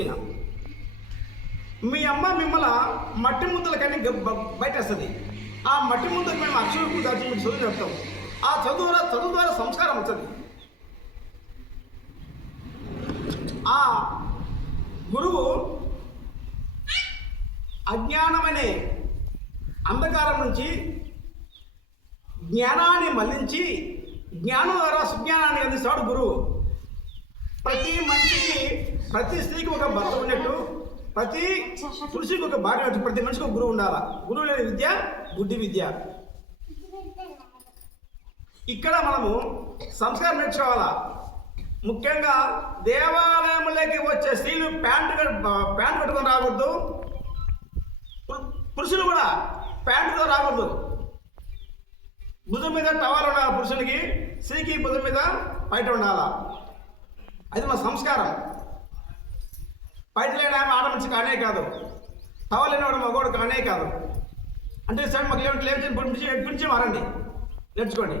ఈయన. మీ అమ్మ మిమ్మల మట్టి ముద్దల కానీ బయటేస్తుంది. ఆ మట్టి ముద్దకు మేము అక్షరకు దాచి మీకు చదువు చెప్తాం. ఆ చదువు ద్వారా సంస్కారం వస్తుంది. ఆ గురువు అజ్ఞానమనే అంధకారం నుంచి జ్ఞానాన్ని మళ్లించి జ్ఞానం ద్వారా సుజ్ఞానాన్ని అందిస్తాడు గురువు. ప్రతి మనిషికి, ప్రతి స్త్రీకి ఒక భర్త ఉన్నట్టు, ప్రతి పురుషుడికి ఒక భార్య ఉన్నట్టు, ప్రతి మనిషికి ఒక గురువు ఉండాలా. గురువు లేని విద్య బుద్ధి విద్య. ఇక్కడ మనము సంస్కారం నేర్చుకోవాలా. ముఖ్యంగా దేవాలయంలోకి వచ్చే స్త్రీలు ప్యాంటు కట్టుకొని రాకూడదు. పురుషులు కూడా ప్యాంటుతో రాకూడదు. భుజం మీద టవల్ ఉండాలి పురుషునికి, స్త్రీకి భుజం మీద బయట ఉండాలా. అది మన సంస్కారం. బయట లేని ఆడ మనిషి కానే కాదు, టవల్ లేనివాడు మగోడు కానే కాదు. అంటే సార్ మాకు లేచి మారండి, నేర్చుకోండి.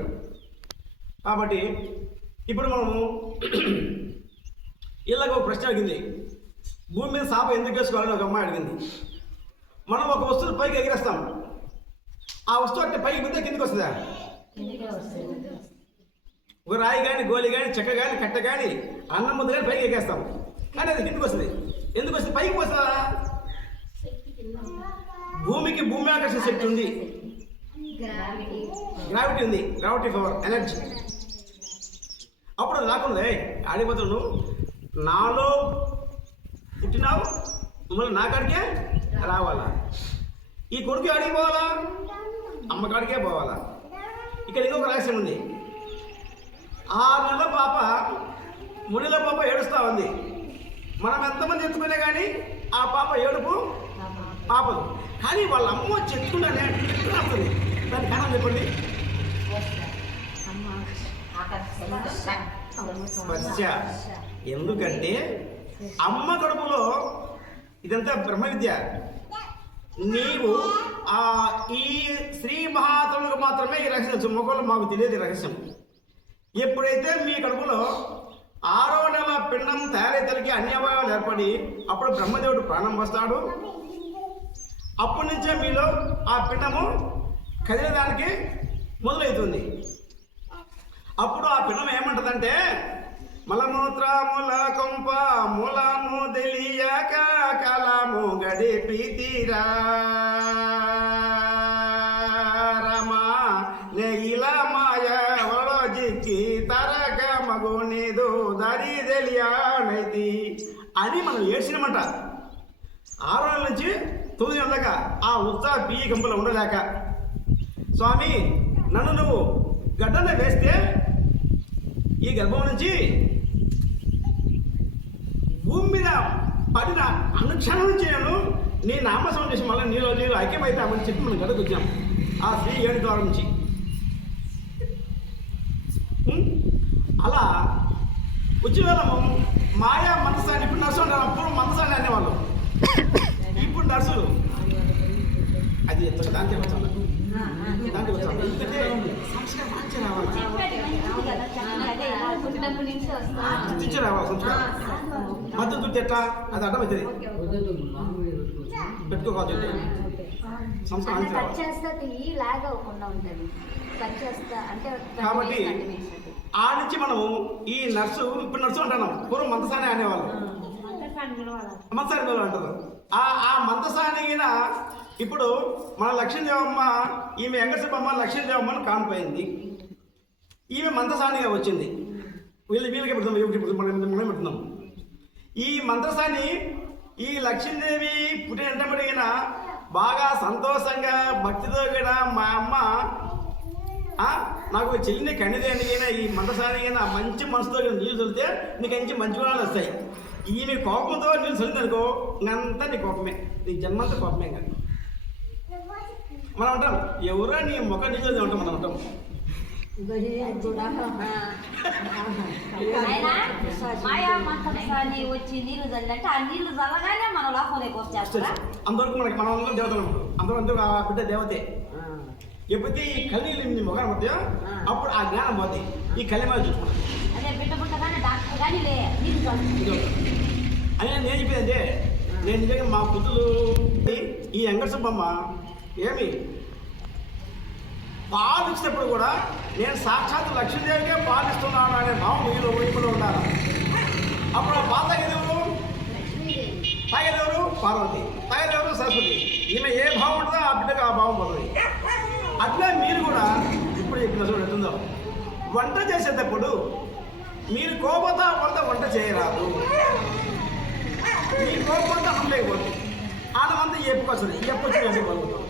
కాబట్టి ఇప్పుడు మనము ఇళ్ళకి ఒక ప్రశ్న అడిగింది. భూమి మీద సాప ఎందుకు వేసుకోవాలని ఒక అమ్మాయి అడిగింది. మనం ఒక వస్తువు పైకి ఎగిరేస్తాం. ఆ వస్తువు అంటే పైకి ముందే కిందకి వస్తుందా? ఒక రాయి కానీ, గోలి కానీ, చెక్క కానీ, కట్ట కానీ, అన్నం ముద్ద కానీ పైకి ఎగేస్తాం. కానీ అది కిందకి వస్తుంది. ఎందుకు వస్తుంది? పైకి వస్తుందా? భూమికి భూమి ఆకర్షణ శక్తి ఉంది, గ్రావిటీ ఉంది, గ్రావిటీ పవర్, ఎనర్జీ. అప్పుడు అది రాకుండా ఆడిపోతావు. నువ్వు నాలో పుట్టినావు, మిమ్మల్ని నా కాడికే రావాలా. ఈ కొడుకు ఆడికి పోవాలా, అమ్మ కాడికే పోవాలా. ఇక్కడ ఇంకొక రహస్యం ఉంది. 6 నెలల పాప, 3 నెలల పాప ఏడుస్తూ ఉంది. మనం ఎంతమంది ఎత్తుకునే కానీ ఆ పాప ఏడుపు పాపదు. కానీ వాళ్ళ అమ్మ వచ్చి ఎత్తుకున్నానే వస్తుంది. దాని కారణం చెప్పండి. స్పర్శ. ఎందుకంటే అమ్మ కడుపులో ఇదంతా బ్రహ్మ విద్య. నీవు ఈ శ్రీ మహాత్ములకు మాత్రమే ఈ రహస్యం తెలుసు. మొగలు మాకు తెలియదు ఈ రహస్యం. ఎప్పుడైతే మీ కడుపులో 6వ నెల పిండం తయారైతలకి అన్ని అవయవాలు ఏర్పడి అప్పుడు బ్రహ్మదేవుడు ప్రాణం వస్తాడు. అప్పటి నుంచే మీలో ఆ పిండము కదిలేదానికి మొదలవుతుంది. అప్పుడు ఆ పిండం ఏమంటదంటే, మలమూత్రముల కొంప మూలము తెలియక కలము గడిపితిరా రమా నెయిల మాయ వడజిక్కి తరగ మగునిదు దరి తెలియనైతి అని మనం ఏడ్చినమాట. 6 నెలల నుంచి 9 నెలల దాకా ఆ ఉత్సాహ బియ్య గంపలో ఉండలేక, స్వామి నన్ను నువ్వు గడ్డన వేస్తే ఈ గర్భం నుంచి భూమి మీద పడిన అనుక్షణం నుంచి నేను నీ నామస్మరణ చేసి మళ్ళీ నీళ్ళు ఐక్యమవుతామని చెప్పి మనం గడకు వచ్చాం. ఆ స్త్రీ 7 ద్వారం నుంచి అలా వచ్చే వాళ్ళము మాయా మనసాన్ని, ఇప్పుడు నర్సు అంటారు, అప్పుడు మనసాన్ని అనేవాళ్ళు, ఇప్పుడు నర్సులు. అది దానికి వచ్చాను, దానికి వచ్చాను. ఎందుకంటే సంస్కారం మంచి రావాలి, గుర్తించి రావాలి. సంస్కారం మద్దతు దుడ్డు ఎట్లా అది అర్థమవుతుంది, పెట్టుకోవాలి. సంస్కారం కాబట్టి ఆ నుంచి మనము ఈ నర్సు, ఇప్పుడు నర్సు అంటున్నాం, పూర్వం మంతసాని అనేవాళ్ళు, మంతసాని అంటారు. ఆ మంతసాని ఇప్పుడు మన లక్ష్మీదేవమ్మ, ఈమె వెంకటేశ్వరమ్మ లక్ష్మీదేవమ్మను కానిపోయింది. ఈమె మంతసానిగా వచ్చింది. వీళ్ళకి పెడుతున్నాం, మనం పెడుతున్నాం. ఈ మంత్రసాని ఈ లక్ష్మీదేవి పుట్టిన బాగా సంతోషంగా భక్తితో కూడా మా అమ్మ నాకు చెల్లిని కన్నిదేనికైనా ఈ మంత్రసానికైనా మంచి మనసుతో నీళ్ళు చల్లితే నీకు మంచి గుణాలు వస్తాయి. ఈమె కోపంతో నీళ్ళు చల్లిందనుకో ఇంకంతా నీ కోపమే, నీ జన్మంతా కోపమే. ఇంకా మనం అంటాం ఎవరా నీ ముఖం నీళ్ళు ఉంటాం, మనం అంటాం. వచ్చి నీళ్లు చల్లంటే ఆ నీళ్లు చల్లగానే మన లోపలికి వచ్చేస్తారు. అంతవరకు మనకి మనం అందరం దేవతలు ఉంటాం, అంతవరకు ఆ బిడ్డ దేవతే. ఎప్పుడైతే ఈ కళ్ళీళ్ళు నీ ముఖం మధ్య అప్పుడు ఆ జ్ఞానం పోతే ఈ కళ్ళ మీద చూసుకున్నాం. అదే బిడ్డ పుట్టగానే డాక్టర్ కానీ నీళ్ళు అని నేను చెప్పేదంటే నేను నిజంగా మా పుత్రులు ఈ వెంకటసుబ్బమ్మ ఏమి పాలు ఇచ్చినప్పుడు కూడా నేను సాక్షాత్ లక్ష్మీదేవికే పాలిస్తున్నాను అనే భావం మీలో వైపులో ఉండాలి. అప్పుడు ఆ పాత తాగేదెవరు? తాగేదెవరు? పార్వతి. తాగేదెవరు? సరస్వతి. ఈమె ఏ భావం ఉంటుందో ఆ బిడ్డకు ఆ భావం పడుతుంది. అట్లా మీరు కూడా ఇప్పుడు చెప్పిన చూడండి ఎట్టుందో, వంట చేసేటప్పుడు మీరు కోపంతో పడితే వంట చేయరాదు. మీ కోపంతో అన్నం లేకపోతుంది, అన్నం అంతా ఎప్పుకొస్తుంది, ఎప్పొచ్చి వెంటనే పలుకుతాం.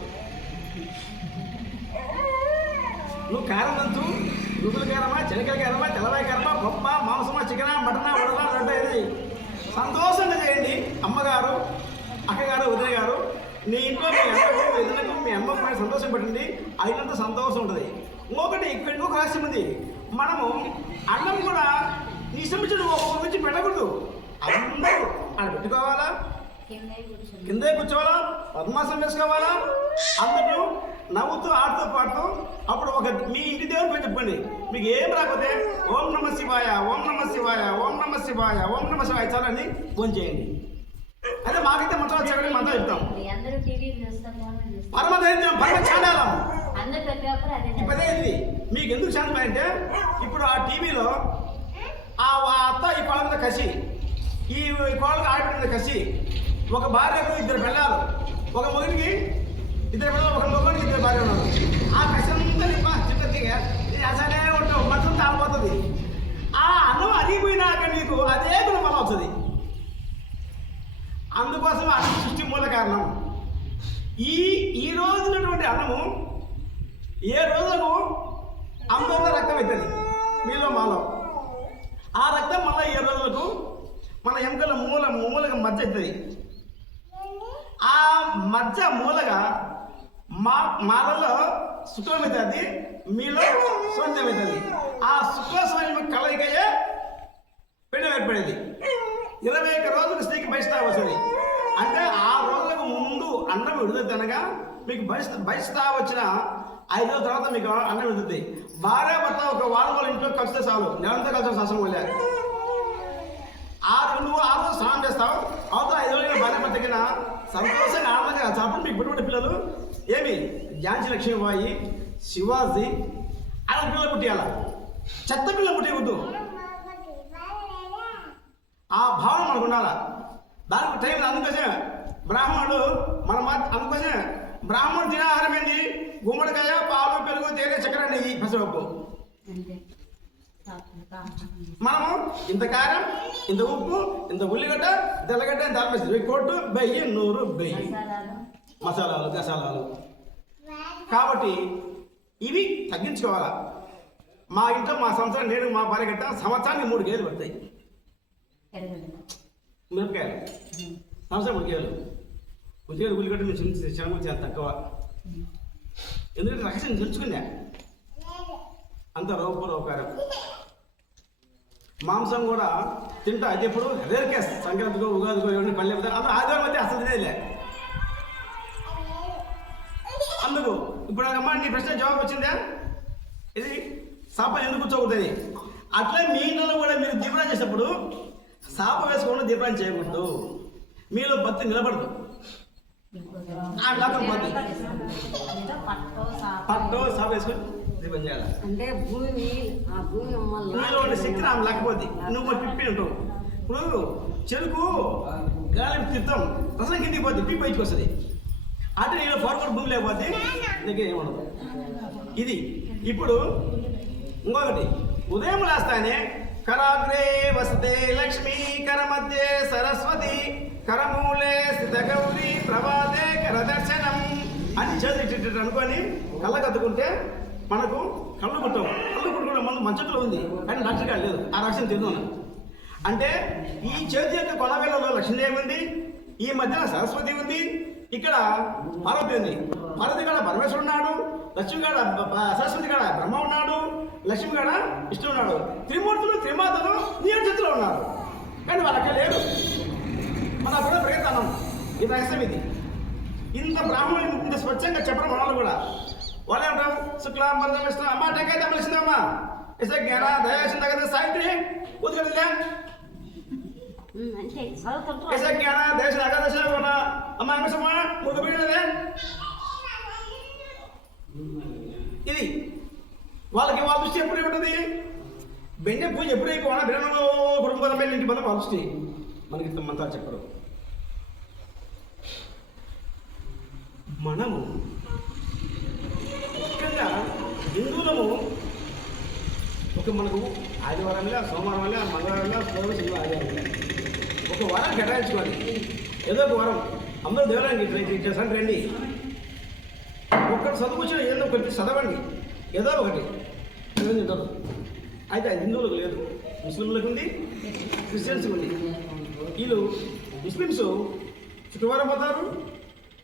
నువ్వు కారం దంచు, నువ్వుల కారమా, చెనకల కారమా, తెల్లవాయి కారమా, పప్ప, మాంసమా, చికెనా, మటనా, ఉడనా అంటే ఇది సంతోషంగా చేయండి. అమ్మగారు, అక్కగారు, వదిన గారు, నీ ఇంట్లో మీ అమ్మకు, వదినకు, మీ అమ్మకు సంతోషం పెట్టండి. అయినంత సంతోషం ఉంటుంది. ఇంకొకటి ఇక్కడ ఇంకొక రహస్యం ఉంది. మనము అన్నం కూడా నీ ఇష్టం నుంచి ఒక నుంచి పెట్టకూడదు. అందరూ అక్కడ పెట్టుకోవాలా, కిందే కూర్చోవాలా, పద్మాసనం వేసుకోవాలా, అందరూ నవ్వుతూ ఆడుతూ పాడుతూ. అప్పుడు ఒక మీ ఇంటి దేవుని పేరు చెప్పండి. మీకు ఏం రాకపోతే ఓం నమ శివాయ, ఓం నమ శివాయ, ఓం నమ శివాయ, ఓం నమ శివాయ చాలని ఫోన్ చేయండి. అదే మాకైతే మొత్తం చెప్పండి, మొత్తం చెప్తాం. పరమ దైత్యం, పరమ చాండాలం. ఇప్పుడే ఇది మీకు ఎందుకు శాంతం అంటే, ఇప్పుడు ఆ టీవీలో ఆ అత్త ఈ కోళ్ళ మీద కసి, ఈ కోళ్ళకి ఆడపిల్ల మీద కసి, ఒక భార్యకు ఇద్దరు పిల్లలు, ఒక మొగుడికి ఇద్దరు పిల్లలు, ఒక మొగుడికి ఇద్దరు భార్య ఉన్నారు. ఆ కసి అంతా చిట్టగా అసలే ఉంటావు, మొత్తం తాగిపోతుంది. ఆ అన్నం అరిగిపోయినాక నీకు అదే కూడా మళ్ళీ వస్తుంది. అందుకోసం అన్నం సృష్టి మూల కారణం. ఈ రోజునటువంటి అన్నము ఏ రోజులకు అంతంత రక్తం అవుతుంది మీలో మాలో. ఆ రక్తం మళ్ళీ ఏ రోజులకు మన ఎముకల మూలగా మధ్య అవుతుంది. ఆ మధ్య మూలగా మాలలో శుక్లం అవుతుంది, మీలో శూన్యం అవుతుంది. ఆ శుక్ల శూన్యం కలయికయే పిండం ఏర్పడేది. 21 రోజులకు స్త్రీకి బహిష్టావ వస్తుంది. అంటే ఆ రోజులకు ముందు అన్నం విడుదల తినగా మీకు బహిష్టావ వచ్చిన 5 రోజుల తర్వాత మీకు అన్నం విడుతుంది. భార్య భర్త ఒక వారం వాళ్ళ ఇంట్లో కలిస్తే చాలు, నెలంతా కలిసి శాసనం వెళ్ళారు. నువ్వు 6 రోజులు స్నానం చేస్తావు, అవతల 5 రోజులు భార్య భర్త కింద సంతోషంగా ఆనందంగా చాపండి. మీకు పుట్టిన పిల్లలు ఏమి ఝాన్సీ లక్ష్మీబాయి, శివాజీ అలాంటి పిల్లలు పుట్టియాల, చెత్త పిల్లలు పుట్టివద్దు. ఆ భావన మనకు ఉండాలా. దానికి టైం అందుకోసమే బ్రాహ్మణుడు అందుకోసమే బ్రాహ్మణుడు తినే ఆహారం ఏంటి? గుమ్మడికాయ, పాలు, పెరుగు, తేనె, చక్కెర, నెయ్యి, పసిపప్పు. మనము ఇంత కారం, ఇంత ఉప్పు, ఇంత ఉల్లిగడ్డ, తెల్లగడ్డ, దాల్పేసి కొట్టు, బెయ్యి, నూరు, బెయ్యి, మసాలాలు, గసాలాలు. కాబట్టి ఇవి తగ్గించుకోవాలా. మా ఇంట్లో మా సంవత్సరం నేను మా భార్య గట్ట సంవత్సరానికి 3 కేజీలు పడతాయి. మిరపకాయలు సంవత్సరం 3 కేజీలు. ఉల్లిగడ్డ ఉల్లిగడ్డ నేను శనగ చాలా తక్కువ, ఎందుకంటే రహస్యం తెలుసుకున్నా. అంత రౌకారం. మాంసం కూడా తింటా. అది ఎప్పుడు రేర్ కేస్, సంక్రాంతికో ఉగాదికో ఎవరిని పల్లె అందరూ ఆదివారం అయితే అసలు తినేదిలే. అందుకు ఇప్పుడు అమ్మా నీ ప్రశ్న జవాబు వచ్చిందా? ఇది సాప ఎందుకు కూర్చోకూడదు. అట్లే మీ ఇంట్లో కూడా మీరు దీపనం చేసేటప్పుడు సాప వేసుకోకుండా దీపనం చేయకూడదు. మీలో భక్తి నిలబడదు. పట్టు సాప వేసుకొని దీపం చేయాలి. అంటే మీలో ఉండే శక్తిని ఆమె లేకపోద్ది. నువ్వు పిప్పి ఉంటావు. ఇప్పుడు చెరుకు గాలి తిత్తాం, రసం కిందికి పోద్ది, పిప్పి బయటకు వస్తుంది. అంటే నేను ఫార్వర్డ్ భూమి లేకపోతే దగ్గర ఏముండదు. ఇది ఇప్పుడు ఇంకొకటి, ఉదయం లేస్తానే కరాగ్రే వసతే లక్ష్మీ, కర మధ్యే సరస్వతి, కరమూలే స్థిత గౌరీ, ప్రభాతే కరదర్శనం అని చేతి అనుకొని కళ్ళకద్దుకుంటే మనకు కళ్ళు కుట్టం. కళ్ళు కుట్టుకునే మందు మంచట్లో ఉంది, కానీ డాక్టర్ గారు లేదు. ఆ రక్షణ తిన్నాను అంటే ఈ చేతి యొక్క కొనవేలలో లక్ష్మీదేవి ఉంది, ఈ మధ్యన సరస్వతి ఉంది, ఇక్కడ పార్వతి ఉంది. పార్వతి కాడ పరమేశ్వరుడు ఉన్నాడు, లక్ష్మి కాడ సరస్వతి కాడ బ్రహ్మ ఉన్నాడు, లక్ష్మి కాడ విష్ణు ఉన్నాడు. త్రిమూర్తులు త్రిమాతలు నీ చేతిలో ఉన్నారు, కానీ వాళ్ళ అక్కడ లేడు. మన కూడా ప్రయత్నం ఈ రహస్యం ఇది. ఇంత బ్రాహ్మణులు ఇంత స్వచ్ఛంగా చెప్పడం వాళ్ళు కూడా వాళ్ళు ఏమంటాం? శుక్లాం వరదం విష్ణు. అమ్మ టెంకాయ తప్పలిసిందమ్మా, ఇసే జ్ఞాన దయాసింద కదా సావిత్రి ఊదుకడిలే అంతే చదువుకుంటారు. ऐसा क्या ना देश लगा देश होना हमारे में समाना मुझे भी नहीं ఇది వాళ్ళకి వాళ్ళ దృష్టి ఎప్పుడు ఉంటుంది బెండ పూజ ఎప్పుడు అయిపోయినా బిడ్డలో కుటుంబం వెళ్ళి ఇంటి పద వాళ్ళ దృష్టి మనకి మంత్రాలు చెప్పరు. మనము ముఖ్యంగా హిందువులము ఒక మనకు ఆదివారం వల్ల సోమవారం వల్ల మంగళవారం వల్ల శుక్రవారం శనివారం ఆదివారం ఒక వారం కేటాయించుకోండి. ఏదో ఒక వారం అందరూ దేవాలయానికి చేసండి రండి. ఒక్కటి చదువుకొచ్చిన ఏదో ఒకటి చదవండి, ఏదో ఒకటి తింటారు. అయితే అది హిందువులకు లేదు, ముస్లింలకు ఉంది, క్రిస్టియన్స్కి ఉంది. వీళ్ళు ముస్లిమ్స్ శుక్రవారం పోతారు,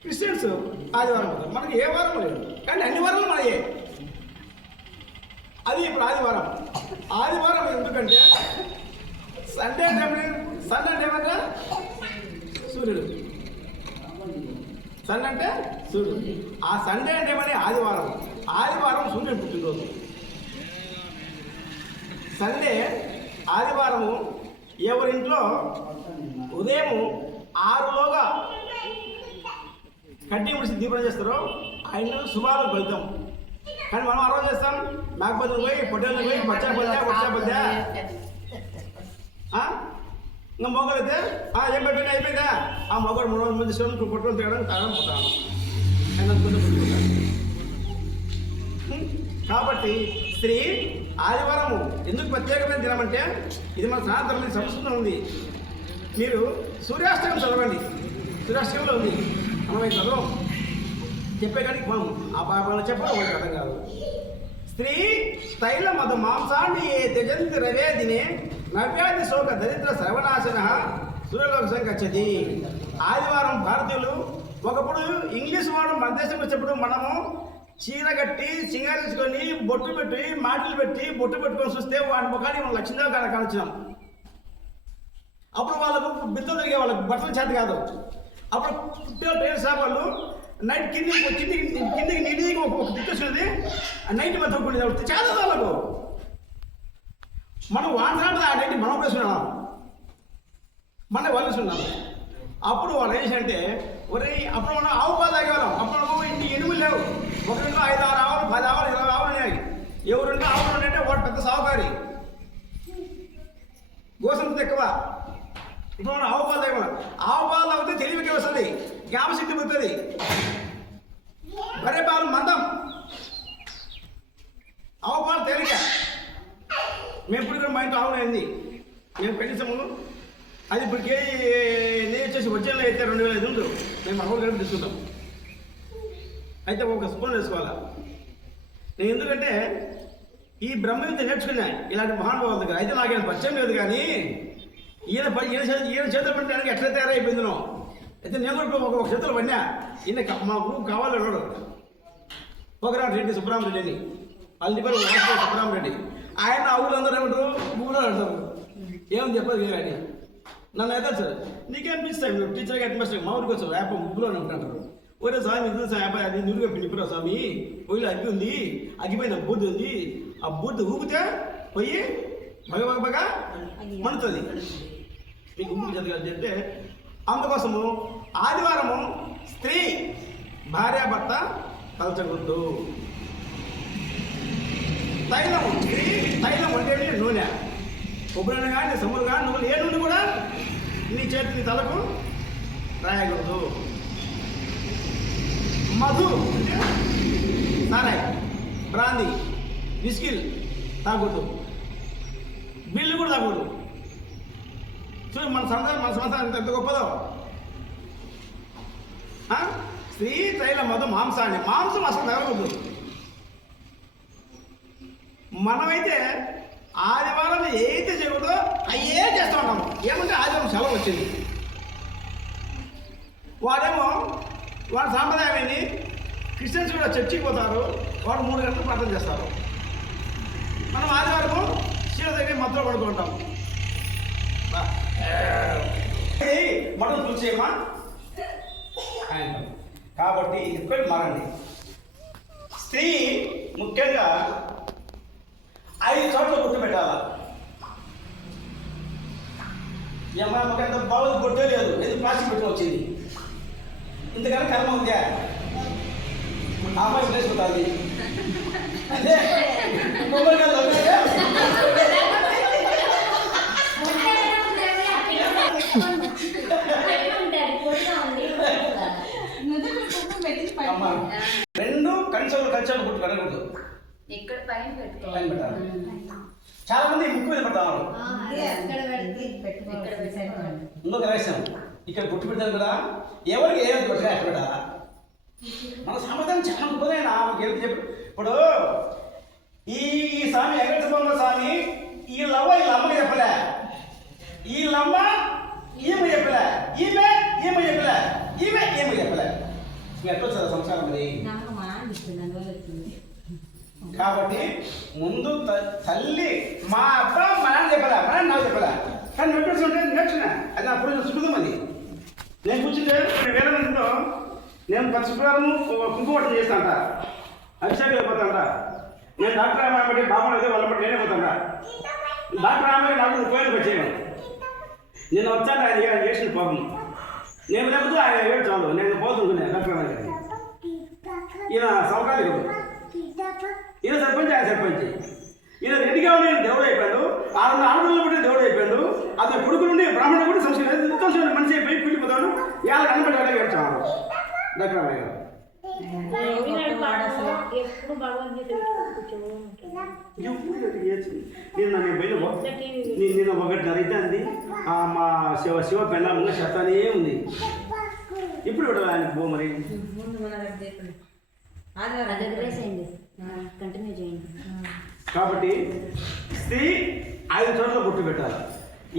క్రిస్టియన్స్ ఆదివారం పోతారు. మనకి ఏ వారం లేదు, కానీ అన్ని వారాలు మనయే. అది ఇప్పుడు ఆదివారం. ఆదివారం ఎందుకంటే సండే అంటే సూర్యుడు, సండే అంటే సూర్యుడు. ఆ సండే అంటే ఏమని ఆదివారం. ఆదివారం సూర్యుడు పుట్టినరోజు. సండే ఆదివారము ఎవరింట్లో ఉదయం 6లోగా కడ్డీ ముడిసి దీపం చేస్తారో ఆయన శుభాలకు ఫలితం. కానీ మనం ఆ రోజు చేస్తాం మేకపోతే పోయి పొట్టేళ్ళు పోయి పచ్చా ఇంకా మొగలు అయితే ఏం పెట్టండి అయిపోయిందా ఆ మొగడు 300 మంది శివుని పొట్టలు తినడం తాగడం పోతాను. కాబట్టి స్త్రీ ఆదివారము ఎందుకు ప్రత్యేకమైన దినం అంటే ఇది మన సనాతన సంస్కృతం ఉంది. మీరు సూర్యాష్టకం చదవండి, సూర్యాష్టకంలో ఉంది. మనం చదవం చెప్పే కానీ మనం ఆ పాపను చెప్పడం వాళ్ళకి అర్థం కాదు. స్త్రీ స్థైల మధు మాంసాన్ని ఏ త్యజంతి రవే దినే నవ్యాది శోక దరిద్ర సర్వనాశన సూర్యలోక సంగచ్చది. ఆదివారం భారతీయులు ఒకప్పుడు ఇంగ్లీష్ వాడు మన దేశం వచ్చేప్పుడు మనము చీర కట్టి సింగారించుకొని బొట్టు పెట్టి మాటలు పెట్టి బొట్టు పెట్టుకొని చూస్తే వాడి ముఖాన్ని మనం లక్ష్యంగా కానిచ్చినాం. అప్పుడు వాళ్ళకు బిద్దలు తిరిగే వాళ్ళకు బట్టలు చేత కాదు. అప్పుడు ట్రైన్ షాప్ వాళ్ళు నైట్ కిందికి నీటికి ఒక తిట్టేసుకునేది నైట్ మధ్య తొక్కునేది చాలా వాళ్ళకు. మనం వాడుతున్నాడు ఆ నైట్ మనం వేసుకున్నాం, మన వాళ్ళు వేసుకున్నాం. అప్పుడు వాళ్ళు ఏం చేయాలంటే ఒరే అప్పుడు మనం ఆవు పాలు తాగేవాళ్ళం. అప్పుడు ఇంటి ఎనుగులు లేవు, ఒకరింట్లో 5, 6 ఆవులు 10 ఆవులు 20 ఆవులు ఉన్నాయి. ఎవరింట్లో ఆవులు ఉన్నాయంటే వాడు పెద్ద సాగుకారి, గోసంత ఎక్కువ. ఇప్పుడు మనం ఆవు పాలు తాగేవాళ్ళం. ఆవు పాలు తాగితే తెలివికి వస్తుంది, జ్ఞాపశక్తి పోతుంది. బర్రె పాలు మందం, ఆవు పాలు తేలిక. మేము ఇప్పుడు మా ఇంట్లో ఆవులు అయింది, మేము పెళ్లిసాము. అది ఇప్పటికే నేను వచ్చేసి వచ్చేలో అయితే 2500 ఉంటుంది. మేము అవ్వ కలిపి తీసుకుంటాం. అయితే ఒక స్పూన్ వేసుకోవాలా. నేను ఎందుకంటే ఈ బ్రహ్మ విద్య నేర్చుకున్నా ఇలాంటి మహానుభావుల దగ్గర. అయితే నాకేం పరిచయం లేదు, కానీ ఈయన చేతులు పెట్టడానికి ఎట్లా తయారైపోయిందో. అయితే నేను కూడా ఒక చేతులు పడినా. ఈయన మా ఊరు కావాలి వాడు రెడ్డి సుబ్రహ్మరెడ్డి అని, వాళ్ళ పేరు సుబ్రహ్మరెడ్డి. ఆయన ఊళ్ళందరూ ఏమంటారు ఊళ్ళో అంటారు, ఏమని చెప్పదు కానీ నన్ను అయితే సార్ నీకేమనిపిస్తాయి నువ్వు టీచర్గా అడ్మినిస్ట్రేట్ మా ఊరికి వచ్చావు యాప్ ముగ్గులో ఉంటారు. ఒరే స్వామి ఇది యాప్ అది నువ్వుగా నింపురావు స్వామి, పొయ్యిలో అగ్గి ఉంది, అగ్గిపోయిన బూర్ది ఉంది, ఆ బూర్ది ఊపితే పొయ్యి బగ మండుతుంది. మీకు ఊపిరి చదివి అంటే అందుకోసము ఆదివారము స్త్రీ భార్యాభర్త కలచకూడదు. తైలము స్త్రీ తైలం అంటే నూనె, కొబ్బరి నూనె కానీ సములు కానీ నువ్వులు ఏ నూనె కూడా నీ చేతిని తలకు రాయకూడదు. మధు అంటే సారాయి, బ్రాందీ, విస్కిల్ తాగకూడదు. బిల్లు కూడా తాగకూడదు. చూడు మన సంసారం ఎంత గొప్పదో. స్త్రీ తైల మధు మాంసాన్ని, మాంసం అసలు తగలకూడదు. మనమైతే ఆదివారం ఏదైతే జరుగుతుందో అయ్యే చేస్తూ ఉంటాము. ఏమంటే ఆదివారం సెలవు వచ్చింది, వాడేమో వాడు సాంప్రదాయం ఏంది, క్రిస్టియన్స్ కూడా చర్చికి పోతారు, వాడు 3 గంటలు ప్రార్థన చేస్తారు. మనం ఆదివారము చీర దగ్గర మధ్యలో పడుతూ ఉంటాం. మనం చూసేమా కాబట్టి ఇక్కడ మారండి. స్త్రీ ముఖ్యంగా 5 చోట్ల గుర్తు పెట్టాలా. ఈ అమ్మాయి మాకు ఎంత బాగుంది కొట్టే లేదు ఎందుకు ప్లాస్టిక్ పెట్టి వచ్చింది ఇంతకన్నా కర్మ ఉందా ఆ అమ్మాయి ఉద్దేశిపోతుంది అంటే రెండు కంచెలు గుట్టు పెట్టకూడదు ఇక్కడ పైన పైన పెట్టాలి చాలా మంది ముక్కు మీద పెడతారు ఇంకొక రహస్యం ఇక్కడ గుట్టు పెడతారు కదా ఎవరికి ఏది పెట్టినా ఎక్కడ మన సాంప్రదాయం చాలా గొప్పదే చెప్పి ఇప్పుడు ఈ స్వామి ఎగరచబొమ్మ స్వామి వీళ్ళమ్మ అమ్మకి చెప్పలే వీళ్ళమ్మ ఈమె చెప్పలే ఈమె చెప్పలే ఎట్లా వచ్చారు సంసారం మరి కాబట్టి ముందు తల్లి మా అబ్బ మా నాన్న చెప్పలే మా నాన్న నాకు చెప్పలే కానీ నెట్టుంటే నేర్చున్నా అది నా పూజ సుఖం అది నేను కూర్చుంటే వేరే మందిలో నేను ప్రతి శుక్రవారం కుంకుమటం చేస్తాంట అభిషేకం అయిపోతాంట నేను డాక్టర్ రామాయ బట్టి బాబు అయితే వాళ్ళ బట్టి నేనే పోతాంట డాక్టర్ రామాయ నాకు ఉపయోగం వచ్చేయను నేను వచ్చాక ఆయన చేసిన పాపం నేను చెబుతూ ఆయన ఏడు చాలు నేను పోతున్నాను డాక్టర్ రామాయ గారికి ఈయన సౌకర్యం ఈయన సర్పంచ్ ఆయన సర్పంచ్ ఈయన రెడ్డిగా ఉండి దేవుడు అయిపోయాడు 6 ఆడపిల్లలు పుట్టిన దేవుడు అయిపోయాడు అతని కొడుకు నుండి బ్రాహ్మణుడు కూడా సంస్కృతి మనిషి అయిపోయి కూలిపోతాడు ఇవాళ కనబడి ఏడ్చాడు డాక్టర్ రామయ్య గారు నేను ఒకటిన్నర అయితే అంది మా శివ పెళ్ళ చెప్తానే ఉంది ఇప్పుడు కూడా ఆయన పో మరి కంటిన్యూ చేయండి కాబట్టి స్త్రీ 5 చోట్ల బొట్టు పెట్టాలి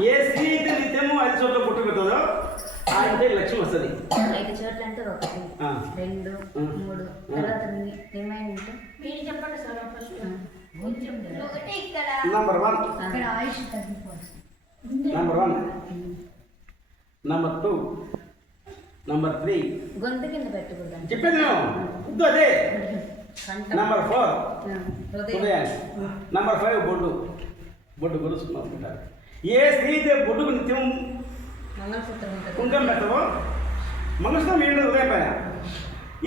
ఏ స్త్రీ అయితే నిత్యము 5 చోట్ల బొట్టు పెట్టాలో ఆ ఇంటికి లక్ష్యం వస్తుంది 5 చోట్ల అంటే 1 2 3 తర్వాత ఏమైందంటే మీరు చెప్పండి సార్ ఫస్ట్ నంబర్ 1 ఆయుష్ తగ్గిపోతుంది నంబర్ 1 నంబర్ 2 నంబర్ 3 గొంతు కింద పెట్టకూడదు చెప్పేది నేను అదే నంబర్ 4 హృదయాన్ని నంబర్ 5 బొడ్డు గొలుసుకుంటారు ఏ స్త్రీ అయితే బొడ్డుకు నిత్యం కుంకం పెట్టవో మంగళసూత్రం ఏంటో ఉదయం పైన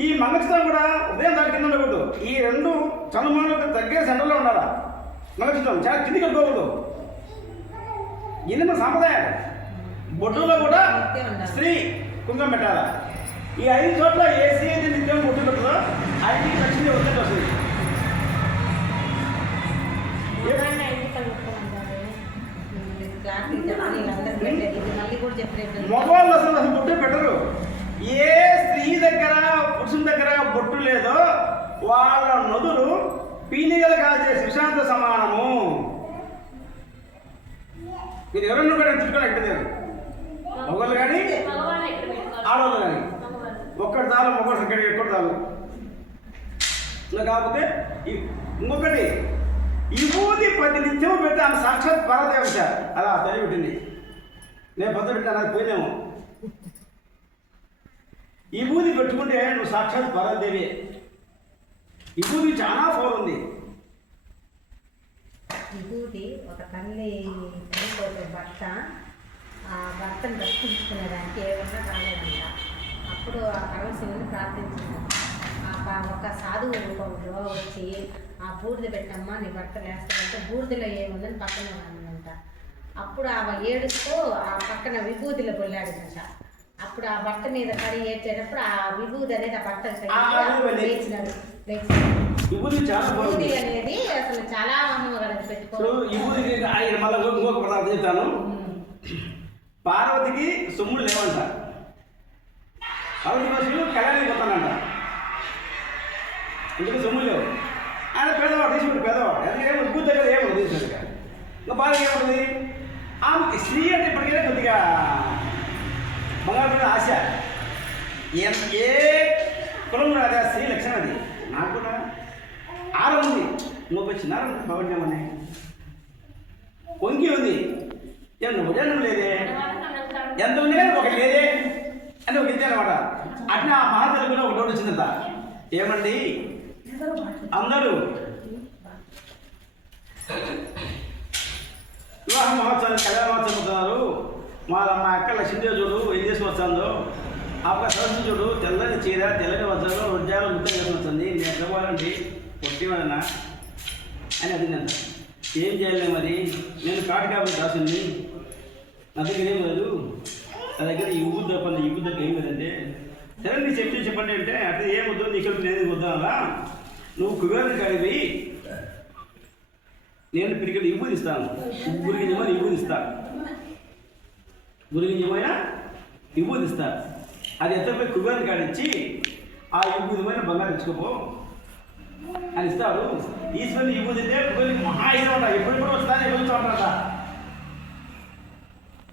ఈ మంగళసూత్రం కూడా ఉదయం దాని కింద ఉండకూడదు ఈ 2 చనుమాలకు తగ్గే సెంటర్లో ఉండాలా మంగళసూత్రం చాలా కిందికి వెళ్ళకూడదు ఇది మన సాంప్రదాయం బొడ్డులో కూడా స్త్రీ కుంకం పెట్టాలా ఈ 5 చోట్ల ఏ స్త్రీ అయితే నిత్యం బొట్టు పెట్టదో ఆ ఇంటికి లక్ష్మీ వచ్చినట్టు వస్తుంది మగవాళ్ళు అసలు బొట్టు పెట్టరు ఏ స్త్రీ దగ్గర పురుషుని దగ్గర బొట్టు లేదో వాళ్ళ నదులు పీనిగలు కాల్చే సుశాంత సమానము మీరు ఎవరన్నా కూడా ఎంచుకొని ఎక్కలేదు మగవాళ్ళు కానీ ఆడవాళ్ళు కానీ ఒక్కటి చాలు మగవాళ్ళు ఇక్కడ ఎక్కడ చాలు ఇలా కాకపోతే ఇంకొకటి విభూతి ప్రతి నిత్యం పెట్టి ఆమె సాక్షాత్ పరదేవత అలా తల్లి పెట్టింది నేను పొద్దు పెట్టాను అది పోయినాము విభూతి పెట్టుకుంటే నువ్వు సాక్షాత్ పరదేవి విభూతి చాలా పవర్ ఉంది విభూతి ఒక తల్లి చనిపోతే భర్త ఆ భర్తను రక్షించుకునేదానికి ఏమన్నా రాలేదంట అప్పుడు ఆ పరమశివుని ప్రార్థించింది ఒక సాధువు రూపంలో వచ్చి ఆ బూడిద పెట్టమ్మా నీ భర్త లేస్తాడంటే బూడిదలో ఏముందని పక్కన ఉన్నాడంట అప్పుడు ఆమె ఏడుస్తూ ఆ పక్కన విభూతిలో పొల్లాడిందంట అప్పుడు ఆ భర్త మీద పడి ఏడ్చేటప్పుడు ఆ విభూతి అనేది ఆ భర్త లేచినాడు విభూతి అనేది అసలు చాలా చెప్తాను పార్వతికి సొమ్ములు లేవంట పార్వతి రోజులు కళ్యాణం పోతానంట ఇందుకు సొమ్ములు లేవు ఆయన పేదవాడు తీసుకుంటే పేదవాడు ఎందుకంటే విభూతి దగ్గర ఏమవుతుంది తీసుకుంటే ఇంకా బాగా ఏముంటుంది ఆమె స్త్రీ అంటే ఇప్పటికైనా కొద్దిగా బంగారు ఆశ ఏ కులం అదే స్త్రీ లక్షణం అది నాకు కూడా ఆరం ఉంది ఇంకొక చిన్న భవన్యమని వంగి ఉంది ఉదయం లేదే ఎంత ఉండే ఒకటి లేదే అంటే ఒక ఇద్దే అనమాట అట్లా ఆ మహాతల్లిలో ఒక డౌట్ వచ్చిందంట ఏమండి అందరూ వివాహ మహోత్సవాన్ని కళ్యాణ మహోత్సవం అవుతున్నారు మా అక్క లక్ష్మీదేవి చూడు ఏం చేసి వస్తుందో ఆ ఒక్క సరస్సు చూడు తెల్లని చీర తెల్లని వస్త్రంలో ఉద్యానం ముద్ద చేసి వస్తుంది నేను ఎక్కడ పోవాలండి కొట్టివాడనా అని అడిగిందంట. ఏం చేయలే మరి నేను కాటికాపరి దాసుని నా దగ్గర ఏం లేదు, నా దగ్గర ఈ ఊరు తప్పండి ఈ ఊరు తప్ప ఏం లేదంటే సరే నీ చెప్పండి అంటే అట్లా ఏం వద్దు నీకు నేను వద్దా నువ్వు కుబేరుని కాడిపోయి నేను పిడికలు ఇవ్వుది ఇస్తాను, గురిగింజమైన ఇవ్వుది ఇస్తాను, గురిగింజమైన ఇవ్వుది ఇస్తాను. అది ఎత్తపోయి కుబేరుని కాడిచ్చి ఆ ఇవ్వుదిమైన బంగారు ఇచ్చుకోపో అని ఇస్తాడు. ఈశ్వరుని ఇవ్వుది అంటే కుబేరునికి మహా ఇష్టం అంట, ఎప్పుడు వస్తాను ఎప్పుడు ఉంటాడట.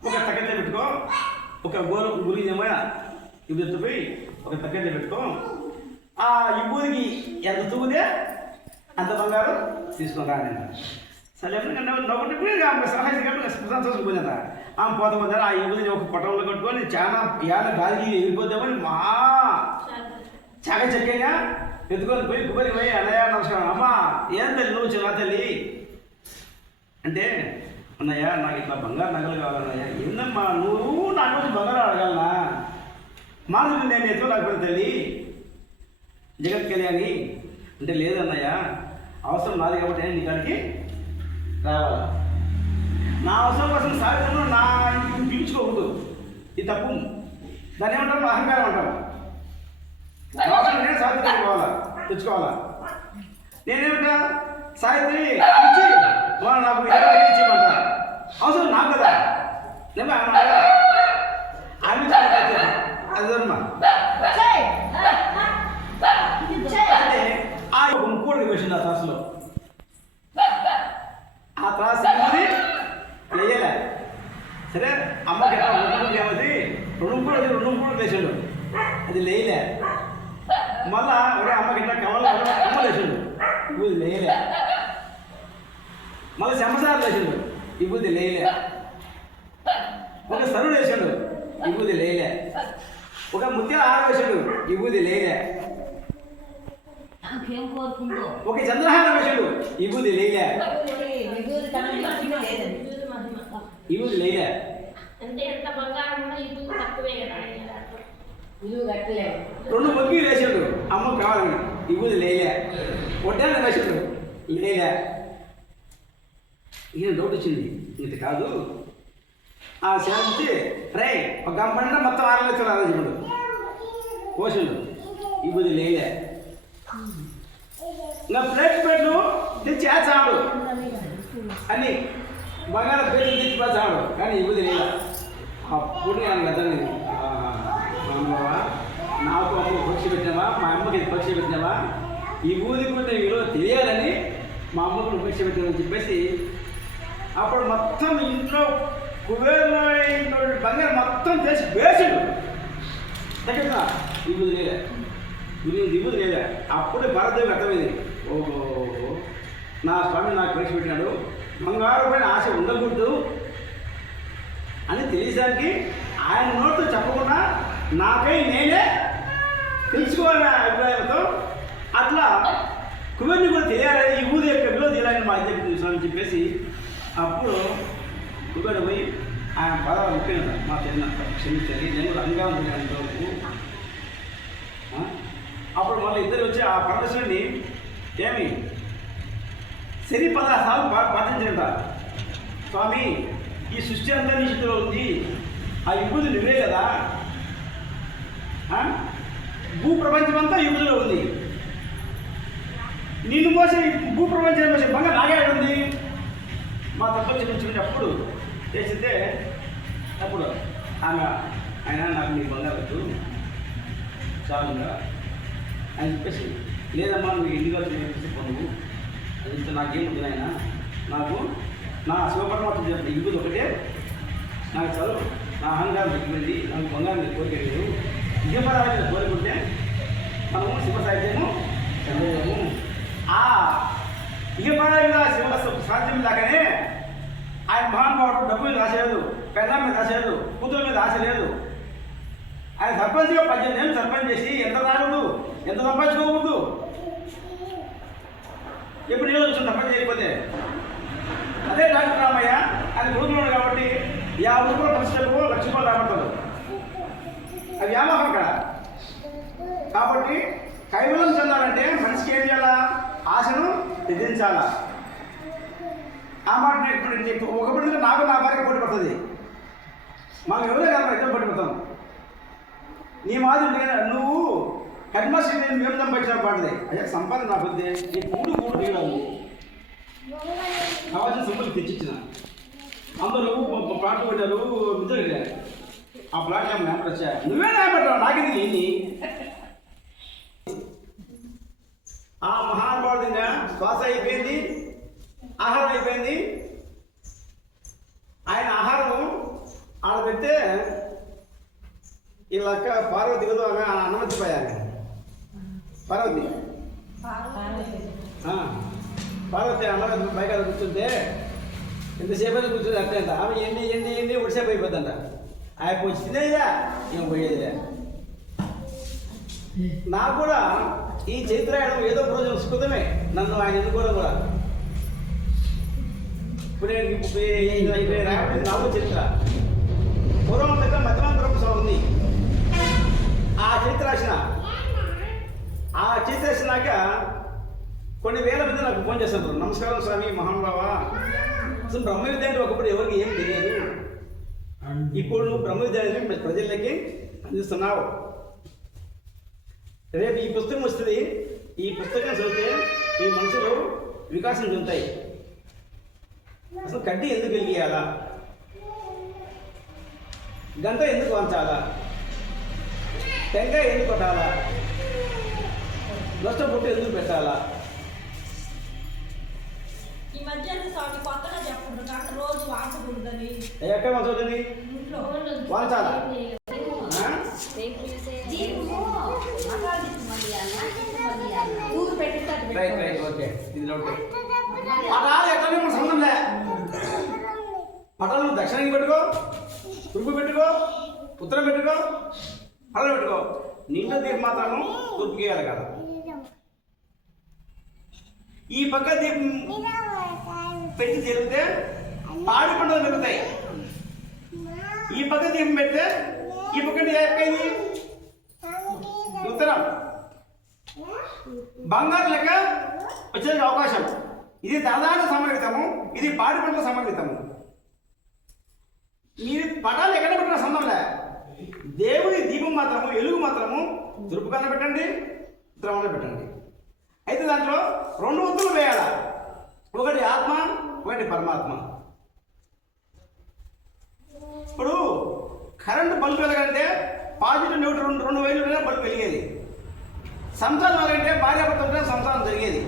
ఒక తగ్గట్లే పెట్టుకో, ఒక గురిగింజమైన ఇవ్వుది ఎత్తుపోయి ఒక తగ్గట్లే పెట్టుకో, ఆ ఇవ్వుదికి ఎంత తూగుదే అంత బంగారు తీసుకొని రానంట. సరే నవ్వుకుంటే సహాయం సంతోషపోయిందంట. ఆమె పోతామంటారు ఆ ఇవ్వని ఒక పొట్టంలో కట్టుకొని చాలా ఏళ్ళ గాలికి ఎగిరిపోతామని మా చాక చక్కగా ఎత్తుకొని పోయి కుబరి పోయి అన్నయ్య నమస్కారం అమ్మా ఏం తల్లి నువ్వు చిన్న తల్లి అంటే అన్నయ్య నాకు ఇట్లా బంగారు నగలు కావాలన్నయ్య. ఏందమ్మా నువ్వు నాకు కొంచెం బంగారు అడగాలనా మాకు నేను ఎత్తుకో లేకపోతే తల్లి జగత్ కళ్యాణి అంటే లేదన్నయ్య అవసరం నాది కాబట్టి నేను నీకాడికి రావాలి. నా అవసరం కోసం సాధ్యంలో నా ఇంటికి పిలుచుకోకూడదు, ఇది తప్పు. దాన్ని ఏమంటారు అహంకారం అంటారు. అవసరం నేను సాధ్యం తెచ్చుకోవాలా తెచ్చుకోవాలా నేనేమిటా సావిత్రి ఇచ్చి నాకు ఇచ్చేయమంటా అవసరం నాకు కదా నేను అదమ్మా అంటే ఆ ముక్కోడికి వేసింది ఆ త్రాసులో. ఆ త్రాసు వేయలే సరే అమ్మకి ఏమది రెండు కూడా వేసాడు అది లేయలే. మళ్ళా ఒరే అమ్మకి ఇట్లా కమ్మలు వేసాడు ఇప్పుడు లేయలే. మళ్ళీ శంసాలు వేసాడు ఇప్పుడు లేయలే. ఒక సరుడు వేసాడు ఇప్పుడు లేయలే. ఒక ముత్యాల ఆర వేసాడు ఇప్పుడు లేయలే. ఒక చంద్రహారం వేసాడు ఇబుది లేయలే. ఇబుది లేయలే అంటే ఎంత బంగారం ఉన్నా ఇబుది తక్కువే కదా. రెండు బొగ్గి వేసాడు అమ్మ కావాలని ఇబుది లేయలే. వడ్డాన్ని వేసాడు లేయలే. ఈయన డౌట్ వచ్చింది ఇంత కాదు ఆ శాంతి రే ఒక గంపంట మొత్తం 6 లక్షలు ఆలోచించాడు పోషుడు ఇబుది లేయలే. నా ప్లేట్లు తెచ్చి వేసాడు అని బంగారం పేరు తెచ్చి వేసాడు కానీ ఇవ్వదు లేదా. అప్పుడు నేను కదండి నాకు అమ్మ పక్షి పెట్టినావా మా అమ్మకి ఇది పక్షి పెట్టినావా ఈ ఊరికి విలువ తెలియాలని మా అమ్మకు పక్షి పెట్టామని చెప్పేసి అప్పుడు మొత్తం ఇంట్లో కుబేరులో బంగారం మొత్తం చేసి వేసాడు దగ్గర ఇవ్వదు లేదా దిగుదు లేదా. అప్పుడే భారతదేవి అర్థమైంది ఓహో నా స్వామి నాకు పరీక్ష పెట్టినాడు బంగారు పైన ఆశ ఉండకూడదు అని తెలియడానికి ఆయన నోటితో చెప్పకుండా నాకై నేనే తెలుసుకోవాలనే అభిప్రాయంతో అట్లా కుబేరుని కూడా తెలియాలని ఈ ఊరి యొక్క విలువ తెలియాలని మా ఇద్దరికి చూసామని చెప్పేసి అప్పుడు కుబేరుడు పోయి ఆయన పదవి ముఖ్యంగా మా తెలియనంత క్షమించాలి నేను కూడా అంగా ఉంటుంది. అప్పుడు మళ్ళీ ఇద్దరు వచ్చి ఆ పరమేశ్వరుని ఏమి శని 16 సార్లు పాటించంట. స్వామి ఈ సృష్టి అంతా నీ చేతిలో ఉంది, ఆ ఇబ్బంది నువ్వే కదా, భూప్రపంచం అంతా ఇబ్బందిలో ఉంది, నిన్ను మోసే భూప్రపంచం మోసే బంగారు నాగే ఉంది. మా తప్పని చూపించుకుంటే అప్పుడు చేసితే అప్పుడు ఆయన నాకు నీ బంగారు వద్దు చాలుగా అని చెప్పేసి లేదమ్మా నువ్వు ఇంటిగా చెప్పేసి పొందువు అది నాకేముంది ఆయన నాకు నా శివపరమాత్మ చెప్పిన ఇల్లు ఒకటే నాకు చదువు నా అహంకారం తగ్గిపోయింది, నాకు బంగారం కోరికలేదు. ఇహపరాలు కోరుకుంటే మనము శివ సాహిత్యము చదవము. ఆ ఇహపరంగా శివ సాధ్యం లాగానే ఆయన మహానుభావుడు డబ్బు మీద ఆశ లేదు, పెళ్ళాం మీద ఆశ లేదు, కూతురు మీద ఆశ లేదు. ఆయన సర్పంచ్గా 18 ఏళ్ళు సర్పంచ్ చేసి ఎంత రాకూడదు, ఎంత సంపాదించుకోకూడదు. ఎప్పుడు నీళ్ళు వచ్చిన సర్పంచ్ చేయకపోతే అదే డాక్టర్ రామయ్య ఆయన కొడుకున్నాడు కాబట్టి రూపాయలు పుస్తకాలు లక్ష రూపాయలు రాబడతారు. అది వ్యామోహం కదా. కాబట్టి కైవలం చెందాలంటే మనిషికి ఏం చేయాలా? ఆశను విధించాలా. ఆ మాట ఇప్పుడు ఒకటి నాకు నా భార్య పోటీ పడుతుంది, మాకు ఎవరే కాదు, ఇద్దరు పోటీ పడతాం. నీ మాదిరి నువ్వు కర్మశ్రీ నేను మేము సంపాదించిన పాటది. అయ్యా సంపాదన నా బుద్ధి, నీ కూడు తీయడం ఉంది, కావాల్సిన సొమ్ములు తెచ్చిచ్చిన. అందరూ ప్లాట్లు పెట్టారు, నిజంగా ఆ ప్లాట్ ఏమో ల్యాంప్ వచ్చా, నువ్వే ల్యాంపెట్టావు, నాకెందుకు ఏంటి? ఆ మహానుభావుడిగా శ్వాస అయిపోయింది, ఆహారం అయిపోయింది. ఆయన ఆహారం ఆడ పెడితే ఈ లెక్క పార్వతి కదా, ఆమె అన్నమతిపోయాను. పార్వతి అన్నమతి పైగా కూర్చుంటే ఎంతసేపు అయితే కూర్చుంది అట్లంట. ఆమె ఎన్ని ఒడిసేపు అయిపోద్దంట. ఆయన పోయి తినేదిరా ఏం పోయేదిరా. నాకు కూడా ఈ చైత్రాయణం ఏదో ఒక రోజు సుఖమే నన్ను ఆయన ఎన్నుకోవడం కూడా. ఇప్పుడు నేను రాయబడింది నాకు చరిత్ర. పూర్వం దగ్గర మధ్యమంతరం ఉంది. ఆ చరిత్ర రాసినాక కొన్ని వేల మంది నాకు ఫోన్ చేస్తారు, నమస్కారం స్వామి మహానుభావ, అసలు బ్రహ్మ విద్యాన్ని ఒకప్పుడు ఎవరికి ఏం తెలియదు, ఇప్పుడు నువ్వు బ్రహ్మ విద్యాన్ని ప్రజలకి అందిస్తున్నావు. రేపు ఈ పుస్తకం వస్తుంది, ఈ పుస్తకం చదివితే ఈ మనుషులు వికాసం చెందుతాయి. అసలు కడ్డీ ఎందుకు వెలిగియాలా, గంట ఎందుకు వంచాలా, టెంకాయ ఎందుకు కొట్టాలా, నష్టం పుట్టు ఎందుకు పెట్టాలా? ఈ మధ్య కొత్తగా చెప్పండి, గంట రోజు వాంచకూడదని. ఎక్కడ వంచవద్దని? వంచాలా? పటాలు సంబంధంలే. పటాలు దక్షిణానికి పెట్టుకో, తూర్పు పెట్టుకో, ఉత్తరం పెట్టుకో, పడలు పెట్టుకో. నిండు దీపం మాత్రము తూర్పుకి వేయాలి కదా. ఈ పక్క దీపం పెట్టి తిరిగితే పాడి పంటలు పెరుగుతాయి. ఈ పక్క దీపం పెడితే ఈ పక్క ఎక్కైంది ఉత్తరం బంగారు లెక్క వచ్చే అవకాశం. ఇది ధనదాన సమన్వితము, ఇది పాడి పంటల సమన్వితము. మీరు పటాలు ఎక్కడ పెట్టిన సంబంధంలే. దేవుడి దీపం మాత్రము ఎలుగు మాత్రము తూర్పు కన్నా పెట్టండి, ఉత్తరంలో పెట్టండి. అయితే దాంట్లో 2 ఒత్తులు వేయాల, ఒకటి ఆత్మ, ఒకటి పరమాత్మ. ఇప్పుడు కరెంటు బల్బు వెలగంటే పాజిటివ్ న్యూట్రల్ 2 వైర్లు ఉంటే బల్బు వెలిగేది. సంసారం వెలగంటే భార్యాభర్త ఉంటే సంసారం జరిగేది.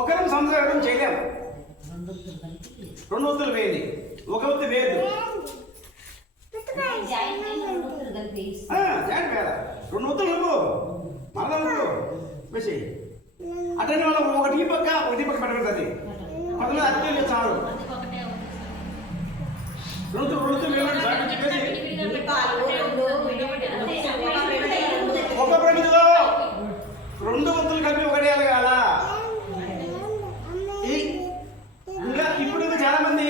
ఒకరిని సంసారం చేయలేము. 2 ఒత్తులు వేయండి, ఒక ఒత్తు వేయద్దు. జాయింట్ వేయాలి. 2 ఒత్తులు నువ్వు మళ్ళా నువ్వు వేసి అట్లనే మనం ఒకటి పక్క పెట్టబెడుతుంది. పక్కన అద్దె చాలు 2 ఒక ప్రమిదిలో 2 ఒత్తులు కలిపి ఒకటి వేయాలి. ఇంకా ఇప్పుడు చాలా మంది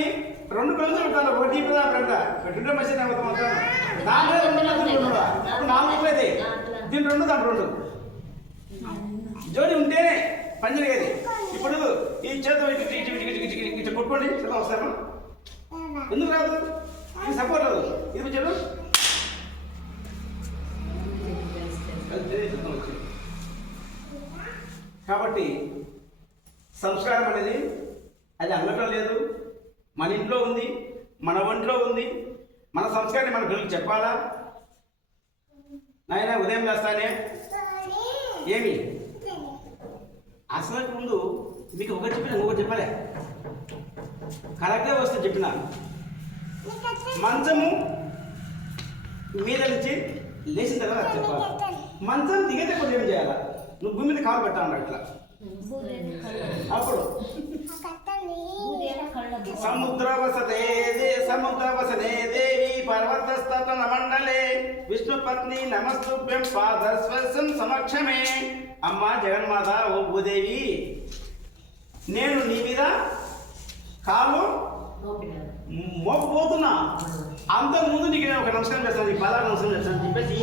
2 ప్రమిదలు పెడతారు, ఒకటి పెట్టుంటే మంచిది. దాంట్లో 2 4 అయితే దీని 2 దాంట్లో 2 జోడి ఉంటేనే పని జరిగేది. ఇప్పుడు ఈ చేత ఇట్లా కొట్టుకోండి, చిన్న వస్తాను ఎందుకు రాదు? ఇది సపోర్ట్ రాదు, ఇది చెడు. కాబట్టి సంస్కారం అనేది అది అంగట్లో లేదు, మన ఇంట్లో ఉంది, మన ఒంట్లో ఉంది. మన సంస్కారాన్ని మన పిల్లలకు చెప్పాలా? నాయన ఉదయం లేస్తానే ఏమి అసలు ముందు మీకు ఒకటి చెప్పిన ఇంకొకటి చెప్పలే, కరెక్ట్గా వస్తే చెప్పిన. మంచము మీద నుంచి లేచిన తర్వాత చెప్పాలి. మంచం దిగితే కొంచెం ఏం చేయాలా? నువ్వు భూమి మీద కాలు పెట్టా అన్నాడు. ఇట్లా అప్పుడు సముద్ర వసతే దేవి పర్వతస్థ మండలే విష్ణు పత్ని నమస్తుభ్యం పాదస్పర్శం సమక్షమే. అమ్మా జగన్మాత, ఓ భూదేవి, నేను నీ మీద కాలు మోకపోతున్నా అంతకుముందు నీకు నేను ఒక నమస్కారం చేస్తాను, నీకు 16 నమస్కారం చేస్తాను అని చెప్పేసి